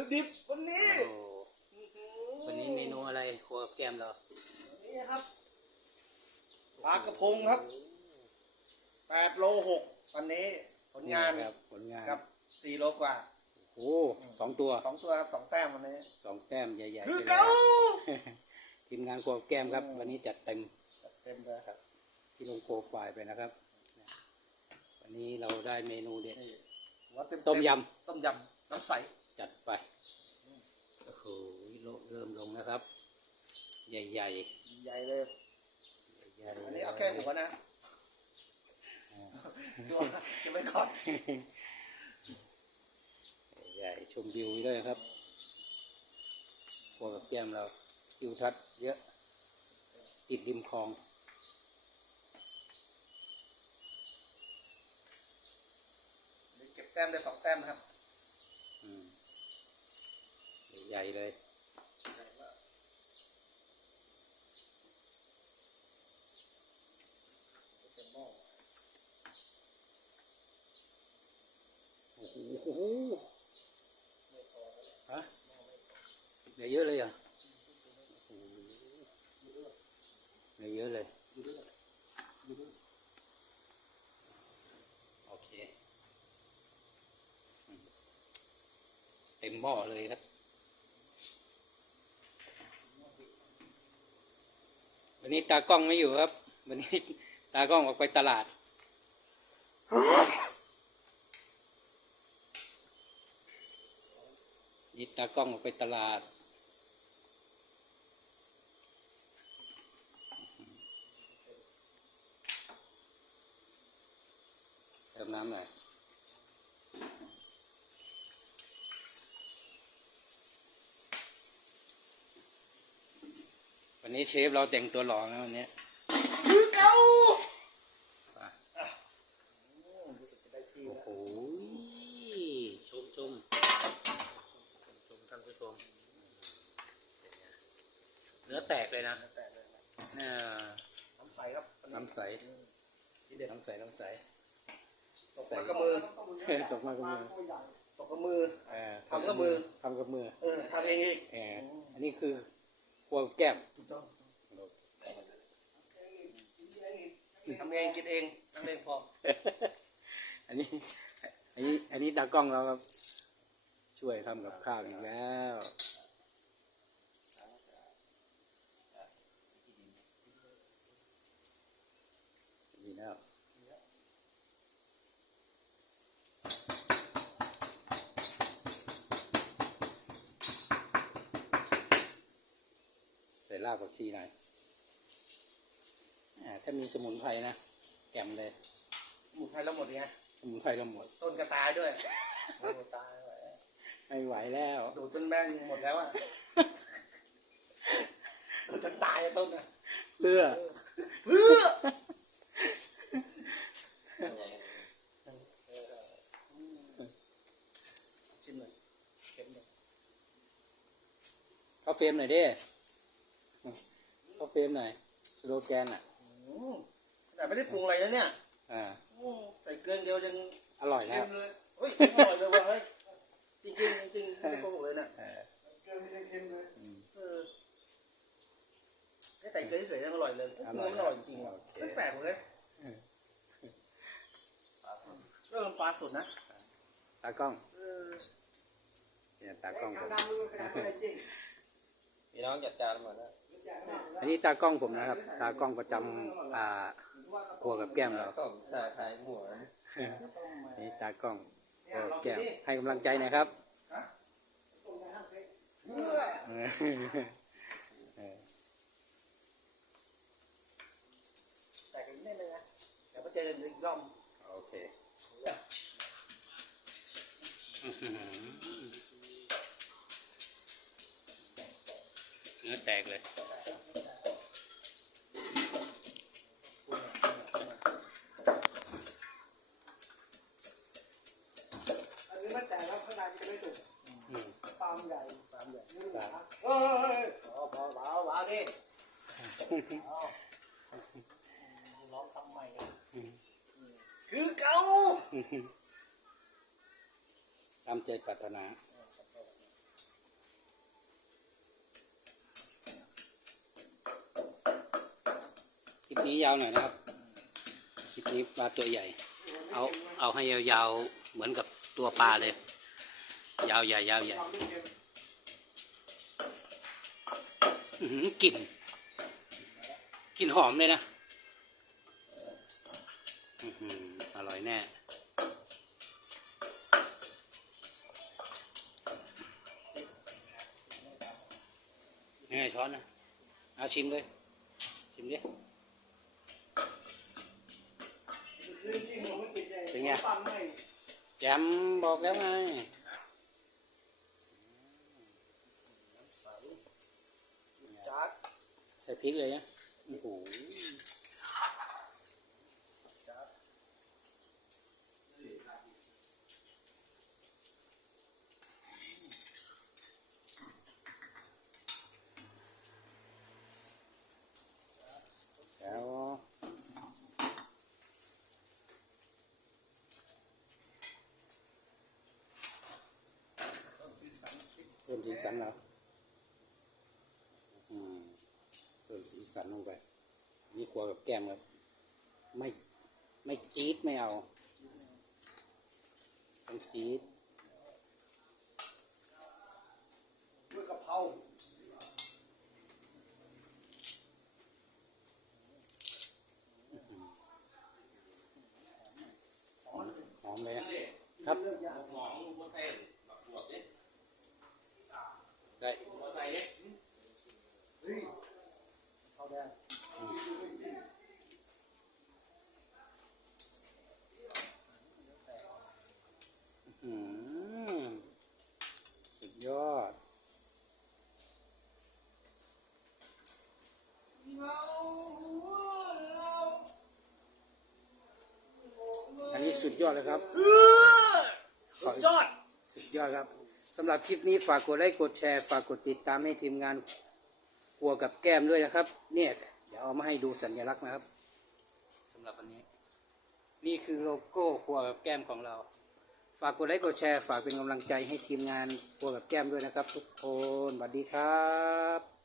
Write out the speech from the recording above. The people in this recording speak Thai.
ถุดิบวันนี้โอ้วันนี้เมนูอะไรครัวกับแก้มเรานี่ครับปลากระพงครับแปดโลหกวันนี้ผลงานครับผลงานกับสี่โลกว่าโอ้สองตัวสองตัวครับสองแต้มวันนี้สองแต้มใหญ่ๆคือไปเลยเก้าทีมงานครัวกับแก้มครับ วันนี้จัดเต็มเต็มเลยครับที่ลงโปรไฟล์ไปนะครับ วันนี้เราได้เมนูเด็ดนี่หัวเต็มต้มยต้มยำน้ำใส จัดไปโอ้โหเริ่มลงนะครับ ใหญ่ๆใหญ่ใหญ่เลยๆอันนี้เอาแค่หัวนะตัวจะไม่ก่อนใหญ่ๆชมวิวด้วยครับครัวกับแก้มเราทิวทัศน์เยอะ ติดริมคลองเก็บแต้มได้สองแต้มนะครับ อืม ใหญ่เลยโอ้โหฮะเหลือเยอะเลยอะโอ้โหเหลือเยอะเลย โอเค เต็มหม้อเลยครับ วันนี้ตากล้องไม่อยู่ครับ วันนี้ตากล้องออกไปตลาด นี่ตากล้องออกไปตลาด เติมน้ำหน่อย นนี้เชฟเราแต่งตัวหล่อนะวันนี้คือเก้าอะรู้สึกจะได้ที่โอ้นะโหชมชมชมท่านผู้ชมเนื้อแตกเลยนะแต่เลยนะเนี่ยน้ำใสครับน้ำใสทีเด็ดน้ำใสน้ำใสตกมากับมือตกมากับมือตกกับมือเออทำกับมือทำกับมือเออทำเองอีกเอออันนี้คือ ครัวแก้มถูกต้องทำเองกินเองทำเองพอ อันนี้ อันนี้ อันนี้ตากล้องเราครับ ช่วยทำกับข้าวอีกแล้ว ใส่รากผักชีหน่อยอ่าถ้ามีสมุนไพรนะแกมเลย หมูไทยแล้วหมดไงสมุนไพรเราหมด ต้นต้นกระตายด้วยต้นกระตายด้วยไม่ไหวแล้ว ดูต้นแม่งหมดแล้วอะดูจนตายอะต้นอะเพื่อเพื่อชิมหน่อยเค็มหน่อย เข้าเฟรมหน่อยดิ เข้าเฟรมหน่อยสโลแกนอะอืมแต่ไม่ได้ปรุงอะไรนะเนี่ยอ่าอืมใส่เกลืออย่างเดียวยังอร่อยแล้เค็วมเลยเฮ้ยอร่อยเลยว่ะเฮ้ยจริงจริงๆจริงๆไม่ได้โกหกเลยนะเออเกลือไม่ได้เค็มเลยเออให้ใส่เกลือเฉยๆยังอร่อยเลยเนื้อมันอร่อยจริงๆว่ะไม่แปลกเลยเออมันปลาสดนะตากล้องเออเนี่ยตากล้องผมพี่น้องจัดจานหมดแล้ว อันนี้ตากล้องผมนะครับ ตากล้องประจำอ่าครัวกับแก้มเราก็สาขายหมูนะอันนี่ตากล้องครัวกับแก้มให้กำลังใจหน่อยครับ นื้อแตกเลยอันนี้มันแต่แล้วข้างในมันจะไม่สุกอืมตามใหญ่ตามอย่างนี่นะเฮ้ยพอพอเบาเบาดิเอาร้องทำใหม่กันคือเก่าตามใจปรารถนา นี้ยาวหน่อยนะครับคลิปนี้ปลาตัวใหญ่ เอาเอาให้ยาวๆเหมือนกับตัวปลาเลย ยาวใหญ่ยาวใหญ่หือกลิ่นกลิ่นหอมเลยนะอื้อหืออร่อยแน่ยังไงช้อนนะเอาชิมเลยชิมดิ เลยเป็นไงปั๊มให้แจมบอกแล้วไงจัดใส่พริกเลยนะโอ้โห พิ่มสันเหรออืมเพิ่มสีสันลงไป นี่ครัวกับแก้มครับ ไม่ไม่จี๊ดไม่เอาต้องจี๊ดด้วยกะเพรา หอมเลยนะครับ หมองบัวเส้นบักบวบเนี่ย ได้ บัวใส่เนี่ย เฮ้ยข้าวแดง อืมสุดยอด อันนี้ สุดยอดเลยครับ สุดยอด สุดยอดครับสำหรับคลิปนี้ฝากกดไลค์กดแชร์ฝากกดติดตามให้ทีมงานครัวกับแก้มด้วยนะครับ เนี่ยเดี๋ยวเอามาให้ดูสัญลักษณ์นะครับสำหรับวันนี้ นี่คือโลโก้ครัวกับแก้มของเรา ฝากกดไลค์กดแชร์ฝากเป็นกำลังใจให้ทีมงานครัวกับแก้มด้วยนะครับ ทุกคนสวัสดีครับ